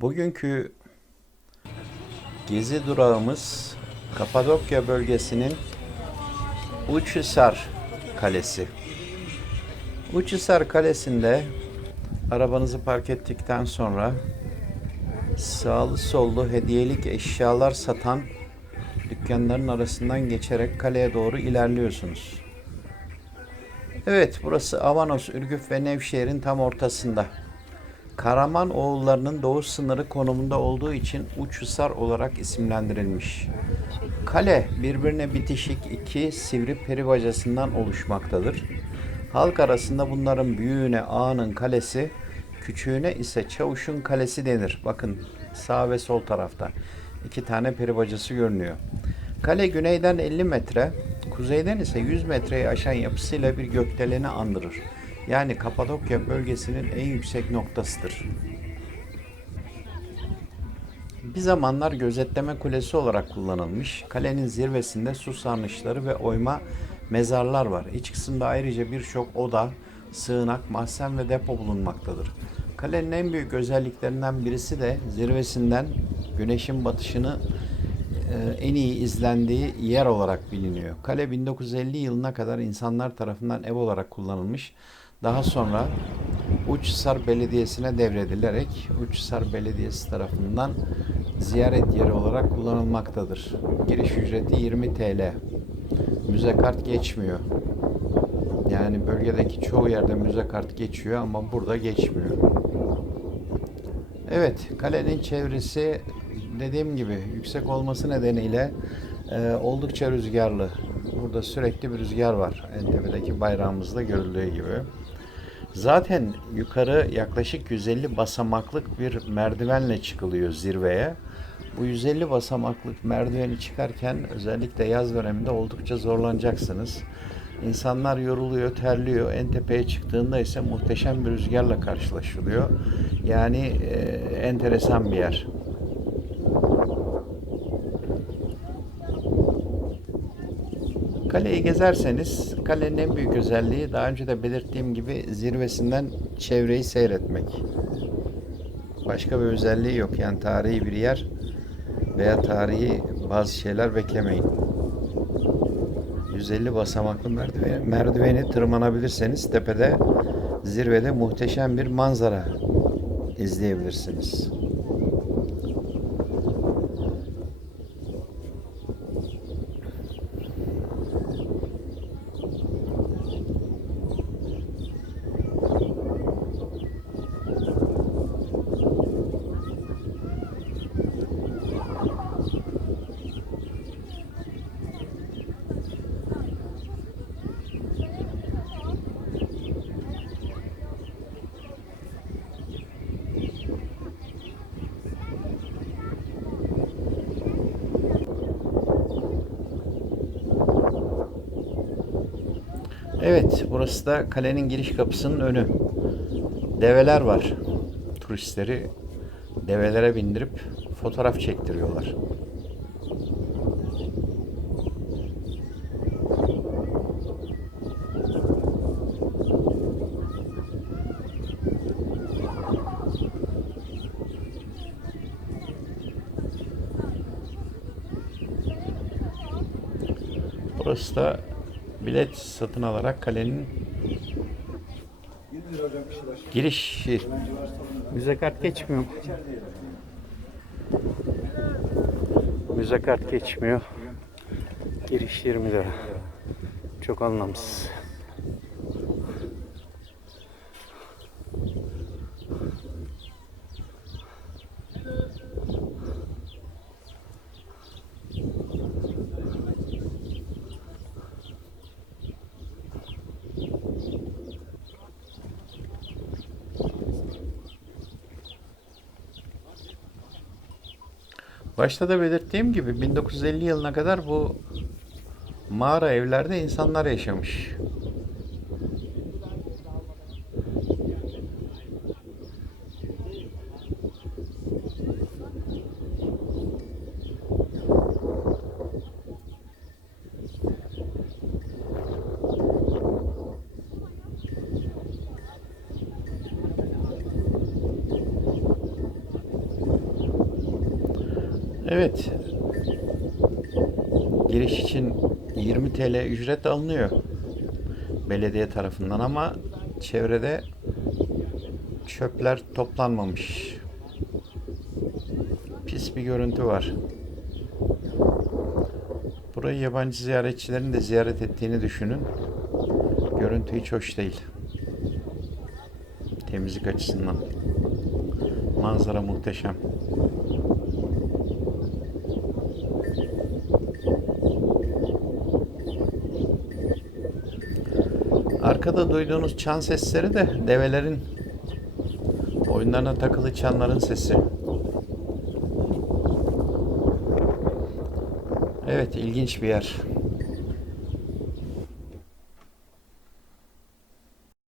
Bugünkü gezi durağımız Kapadokya bölgesinin Uçhisar Kalesi. Uçhisar Kalesi'nde arabanızı park ettikten sonra sağlı sollu hediyelik eşyalar satan dükkanların arasından geçerek kaleye doğru ilerliyorsunuz. Evet, burası Avanos, Ürgüp ve Nevşehir'in tam ortasında. Karaman oğullarının doğu sınırı konumunda olduğu için Uçhisar olarak isimlendirilmiş. Kale birbirine bitişik iki sivri peri bacasından oluşmaktadır. Halk arasında bunların büyüğüne ağanın kalesi, küçüğüne ise çavuşun kalesi denir. Bakın sağ ve sol tarafta iki tane peri bacası görünüyor. Kale güneyden 50 metre, kuzeyden ise 100 metreyi aşan yapısıyla bir gökdeleni andırır. Yani Kapadokya bölgesinin en yüksek noktasıdır. Bir zamanlar gözetleme kulesi olarak kullanılmış. Kalenin zirvesinde su sarnıçları ve oyma mezarlar var. İç kısımda ayrıca birçok oda, sığınak, mahzen ve depo bulunmaktadır. Kalenin en büyük özelliklerinden birisi de zirvesinden güneşin batışını e, en iyi izlendiği yer olarak biliniyor. Kale 1950 yılına kadar insanlar tarafından ev olarak kullanılmış. Daha sonra Uçhisar Belediyesi'ne devredilerek Uçhisar Belediyesi tarafından ziyaret yeri olarak kullanılmaktadır. Giriş ücreti 20 TL. Müze kart geçmiyor. Yani bölgedeki çoğu yerde müze kart geçiyor ama burada geçmiyor. Evet, kalenin çevresi dediğim gibi yüksek olması nedeniyle e, oldukça rüzgarlı. Burada sürekli bir rüzgar var. En tepedeki bayrağımızda görüldüğü gibi. Zaten yukarı yaklaşık 150 basamaklık bir merdivenle çıkılıyor zirveye. Bu 150 basamaklık merdiveni çıkarken özellikle yaz döneminde oldukça zorlanacaksınız. İnsanlar yoruluyor, terliyor. En tepeye çıktığında ise muhteşem bir rüzgarla karşılaşılıyor. Yani e, enteresan bir yer. Kaleyi gezerseniz kalenin en büyük özelliği daha önce de belirttiğim gibi zirvesinden çevreyi seyretmek. Başka bir özelliği yok. Yani tarihi bir yer veya tarihi bazı şeyler beklemeyin. 150 basamaklı merdiveni, merdiveni tırmanabilirseniz tepede zirvede muhteşem bir manzara izleyebilirsiniz. Evet, burası da kalenin giriş kapısının önü. Develer var. Turistleri develere bindirip fotoğraf çektiriyorlar. Burası da bilet satın alarak kalenin girişi. Müze kart geçmiyor. Müze kart geçmiyor. Giriş 20 lira. Çok anlamsız. Başta da belirttiğim gibi 1950 yılına kadar bu mağara evlerde insanlar yaşamış. Evet. Giriş için 20 TL ücret alınıyor belediye tarafından ama çevrede çöpler toplanmamış. Pis bir görüntü var. Burayı yabancı ziyaretçilerin de ziyaret ettiğini düşünün. Görüntü hiç hoş değil. Temizlik açısından. Manzara muhteşem. Arkada duyduğunuz çan sesleri de develerin oyunlarına takılı çanların sesi. Evet, ilginç bir yer.